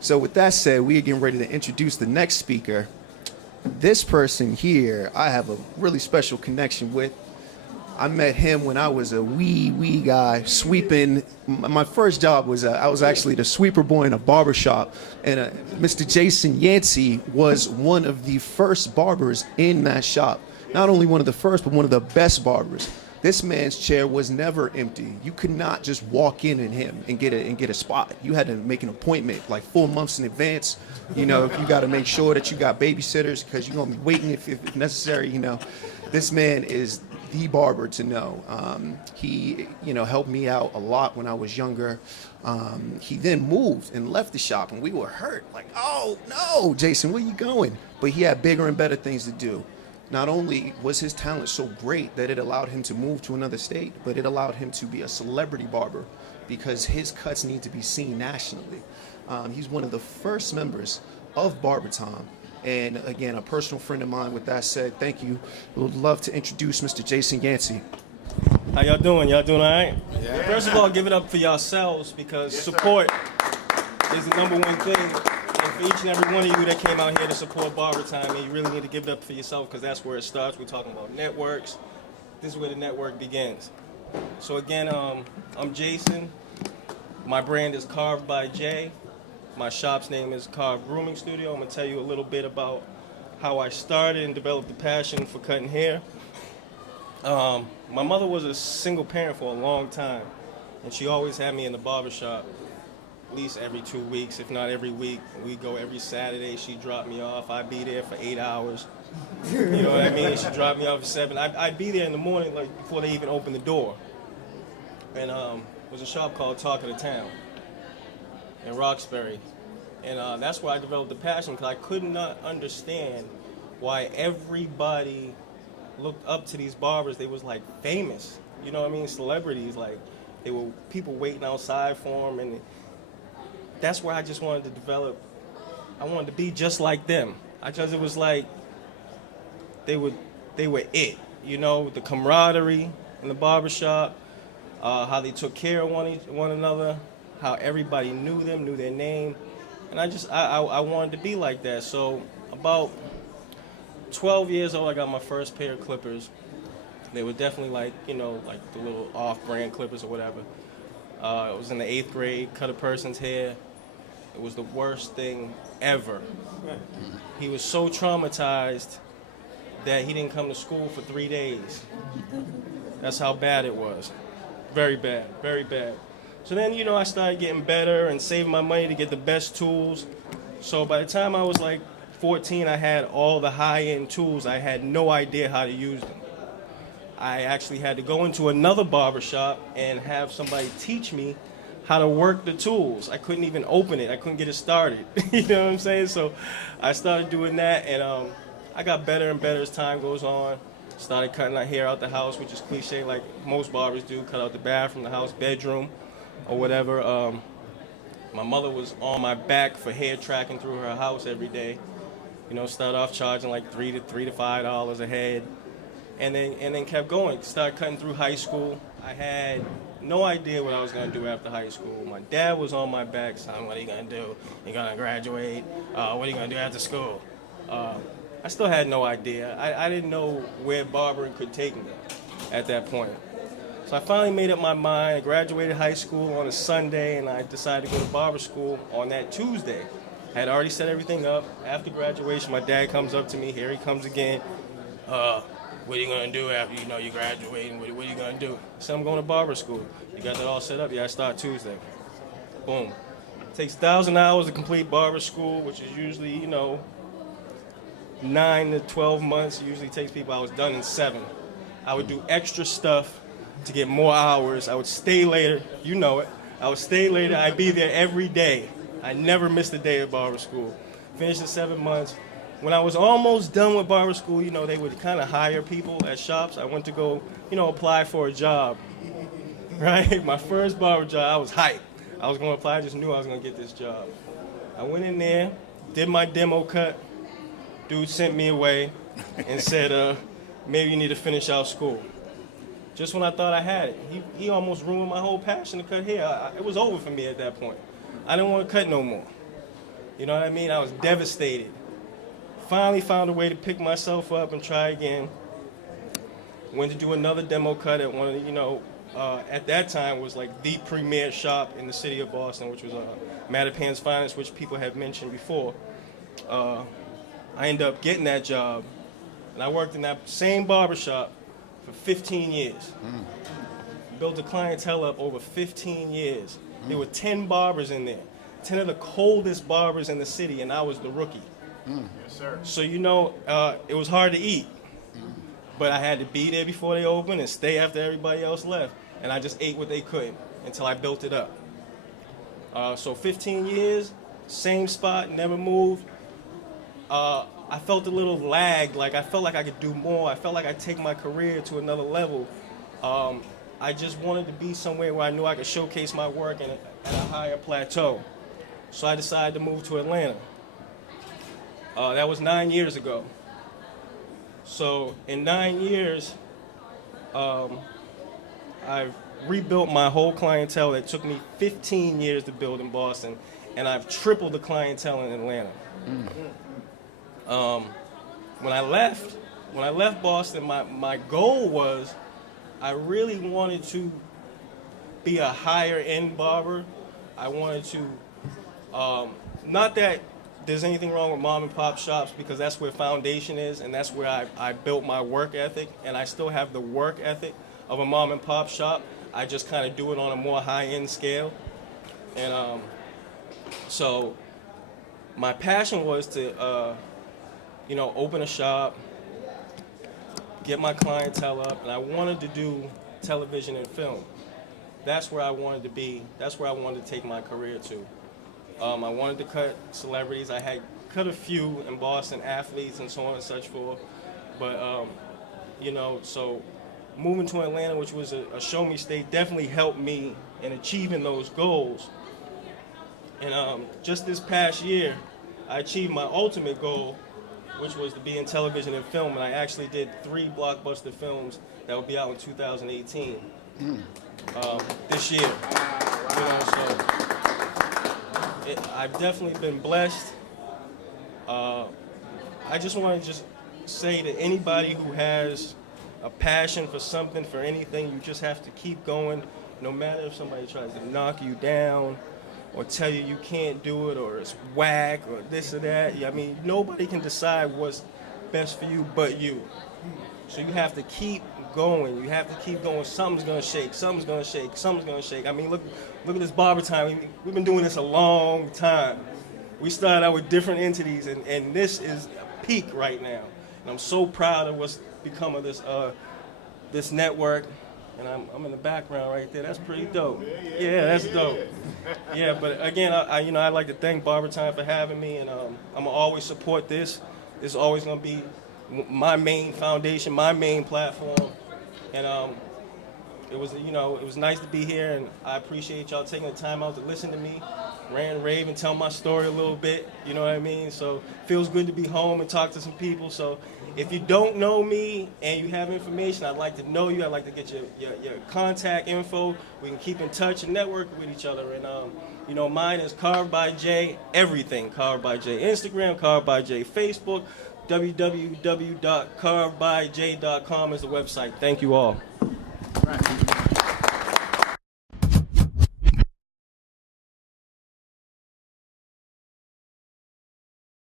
So with that said, we are getting ready to introduce the next speaker. This person here, I have a really special connection with. I met him when I was a wee guy sweeping. My first job was I was actually the sweeper boy in a barber shop, and Mr. Jason Yancey was one of the first barbers in that shop. Not only one of the first, but one of the best barbers. This man's chair was never empty. You could not just walk in him and get a spot. You had to make an appointment like 4 months in advance. You know, if you got to make sure that you got babysitters because you're gonna be waiting if necessary. You know, this man is the barber to know. He, helped me out a lot when I was younger. He then moved and left the shop, and we were hurt. Like, oh no, Jason, where you going? But he had bigger and better things to do. Not only was his talent so great that it allowed him to move to another state, but it allowed him to be a celebrity barber because his cuts need to be seen nationally. He's one of the first members of BarberTime. And again, a personal friend of mine. With that said, thank you. We would love to introduce Mr. Jason Yancey. How y'all doing? Y'all doing all right? Yeah. First of all, give it up for yourselves because support is the number one thing. And for each and every one of you that came out here to support BarberTime, you really need to give it up for yourself because that's where it starts. We're talking about networks. This is where the network begins. So again, I'm Jason. My brand is Carved by Jay. My shop's name is Carved Grooming Studio. I'm going to tell you a little bit about how I started and developed the passion for cutting hair. My mother was a single parent for a long time, and she always had me in the barbershop at least every 2 weeks, if not every week. We'd go every Saturday. She'd drop me off. I'd be there for 8 hours. You know what I mean? She'd drop me off at 7. I'd be there in the morning, like before they even opened the door. And it was a shop called Talk of the Town in Roxbury. And that's where I developed the passion because I could not understand why everybody looked up to these barbers. They was like famous, you know what I mean? Celebrities, like they were people waiting outside for them. And that's where I just wanted to develop. I wanted to be just like them. It was like they were it, you know, the camaraderie in the barbershop, how they took care of one another, how everybody knew them, knew their name. And I wanted to be like that. So about 12 years old, I got my first pair of clippers. They were definitely like the little off-brand clippers or whatever. It was in the 8th grade, cut a person's hair. It was the worst thing ever. He was so traumatized that he didn't come to school for 3 days. That's how bad it was. Very bad, very bad. So then, I started getting better and saving my money to get the best tools. So by the time I was like 14, I had all the high-end tools. I had no idea how to use them. I actually had to go into another barbershop and have somebody teach me how to work the tools. I couldn't even open it. I couldn't get it started. You know what I'm saying? So I started doing that, and I got better and better as time goes on. Started cutting our hair out the house, which is cliche like most barbers do, cut out the bathroom, the house, bedroom, or whatever. My mother was on my back for hair tracking through her house every day. Started off charging like $3 to $5 a head, and then kept going. Started cutting through high school. I had no idea what I was gonna do after high school. My dad was on my back, son, what are you gonna do? You gonna graduate? What are you gonna do after school? I still had no idea. I didn't know where barbering could take me at that point. So I finally made up my mind. I graduated high school on a Sunday, and I decided to go to barber school on that Tuesday. I had already set everything up. After graduation, my dad comes up to me. Here he comes again. What are you going to do after you graduate? What are you going to do? I said, I'm going to barber school. You got that all set up? Yeah, I start Tuesday. Boom. It takes 1,000 hours to complete barber school, which is usually, 9 to 12 months. It usually takes people. I was done in 7. I would do extra stuff to get more hours. I would stay later. You know it. I would stay later. I'd be there every day. I never missed a day of barber school. Finished in 7 months. When I was almost done with barber school, they would kind of hire people at shops. I went to go, apply for a job, right? My first barber job, I was hyped. I was going to apply. I just knew I was going to get this job. I went in there, did my demo cut. Dude sent me away and said, maybe you need to finish out school. Just when I thought I had it. He almost ruined my whole passion to cut hair. It was over for me at that point. I didn't want to cut no more. You know what I mean? I was devastated. Finally found a way to pick myself up and try again. Went to do another demo cut at one of the, at that time was like the premier shop in the city of Boston, which was Mattapan's Finest, which people have mentioned before. I ended up getting that job, and I worked in that same barbershop for 15 years. Built a clientele up over 15 years. There were 10 barbers in there, 10 of the coldest barbers in the city, and I was the rookie. Yes, sir. So, it was hard to eat. But I had to be there before they opened and stay after everybody else left. And I just ate what they could until I built it up. So 15 years, same spot, never moved. I felt a little lag, like I felt like I could do more. I felt like I'd take my career to another level. I just wanted to be somewhere where I knew I could showcase my work at a higher plateau. So I decided to move to Atlanta. That was 9 years ago. So in 9 years, I've rebuilt my whole clientele that took me 15 years to build in Boston, and I've tripled the clientele in Atlanta. When I left Boston, my goal was I really wanted to be a higher end barber. I wanted to, not that there's anything wrong with mom and pop shops, because that's where foundation is, and that's where I built my work ethic, and I still have the work ethic of a mom and pop shop. I just kind of do it on a more high end scale. And so my passion was to open a shop, get my clientele up, and I wanted to do television and film. That's where I wanted to be. That's where I wanted to take my career to. I wanted to cut celebrities. I had cut a few in Boston, athletes and so on and such forth. But, so moving to Atlanta, which was a show me state, definitely helped me in achieving those goals. And just this past year, I achieved my ultimate goal, which was to be in television and film. And I actually did 3 blockbuster films that will be out in 2018, this year. I've definitely been blessed. I just want to say to anybody who has a passion for something, for anything, you just have to keep going, no matter if somebody tries to knock you down or tell you can't do it or it's whack or this or that. I mean, nobody can decide what's best for you but you. So you have to keep going. You have to keep going. Something's gonna shake. Something's gonna shake. Something's gonna shake. I mean, look at this BarberTime. We've been doing this a long time. We started out with different entities, and this is a peak right now. And I'm so proud of what's become of this network. And I'm in the background right there. That's pretty dope. Yeah, that's dope. Yeah, but again, I'd like to thank BarberTime for having me, and I'm gonna always support this. It's always gonna be my main foundation, my main platform, and it was nice to be here, and I appreciate y'all taking the time out to listen to me, rant, rave, and tell my story a little bit. You know what I mean? So it feels good to be home and talk to some people. So if you don't know me and you have information, I'd like to know you. I'd like to get your contact info. We can keep in touch and network with each other. And mine is Carved by J. Everything Carved by J. Instagram, Carved by J. Facebook. www.carvedbyj.com is the website. Thank you all. Right.